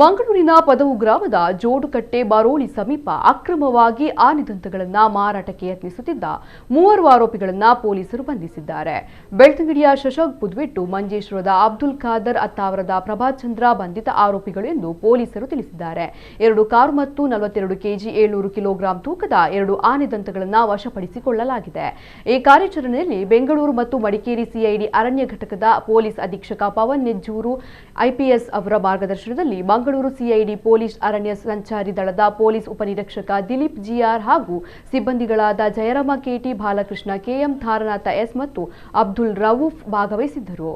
ಮಂಗಳೂರಿನ ಪದವು ಗ್ರಾಮದ ಜೋಡುಕಟ್ಟೆ ಬಾರೋಳಿ ಸಮೀಪ ಅಕ್ರಮವಾಗಿ ಆನೆದಂತಗಳನ್ನು ಮಾರಾಟಕ್ಕೆ ಯತ್ನಿಸುತ್ತಿದ್ದ 3 ಆರೋಪಿಗಳನ್ನು ಪೊಲೀಸರು ಬಂಧಿಸಿದ್ದಾರೆ. ಬೆಳ್ತಂಗಡಿಯ ಶಶಾಂಕ್ ಪುದ್ವೆಟ್ಟು, ಮಂಜೇಶ್ವರದ ಅಬ್ದುಲ್ ಖಾದರ್ ಅತ್ತಾವರದ ಪ್ರಭಾಚಂದ್ರ ಬಂಧಿತ ಆರೋಪಿಗಳು ಎಂದು ಪೊಲೀಸರು ತಿಳಿಸಿದ್ದಾರೆ. 2 ಕಾರು ಮತ್ತು 42 ಕೆಜಿ 700 ಕಿಲೋಗ್ರಾಂ ತೂಕದ 2 ಆನೆದಂತಗಳನ್ನು ವಶಪಡಿಸಿಕೊಳ್ಳಲಾಗಿದೆ. ಈ ಕಾರ್ಯಾಚರಣೆಯಲ್ಲಿ ಬೆಂಗಳೂರು ಮತ್ತು ಮಡಿಕೇರಿ ಸಿಐಡಿ ಅರಣ್ಯ ಘಟಕದ ಪೊಲೀಸ್ ಅಧೀಕ್ಷಕ ಪವನ್ ನೆಜ್ಜೂರು ಐಪಿಎಸ್ ಅವರ ಮಾರ್ಗದರ್ಶನದಲ್ಲಿ ಮಂಗಳೂರು ಸಿಐಡಿ ಪೊಲೀಸ್ ಅರಣ್ಯ ಸಂಚಾರಿ ದಳದ ಪೊಲೀಸ್ ಉಪನಿರೀಕ್ಷಕ ದಿಲೀಪ್ ಜಿಆರ್ ಹಾಗೂ ಸಿಬ್ಬಂದಿಗಳಾದ Jayarama K T, Balakrishna K M, Taranatha S ಮತ್ತು ಅಬ್ದುಲ್ ರವೂಫ್ ಭಾಗವಹಿಸಿದ್ದರು.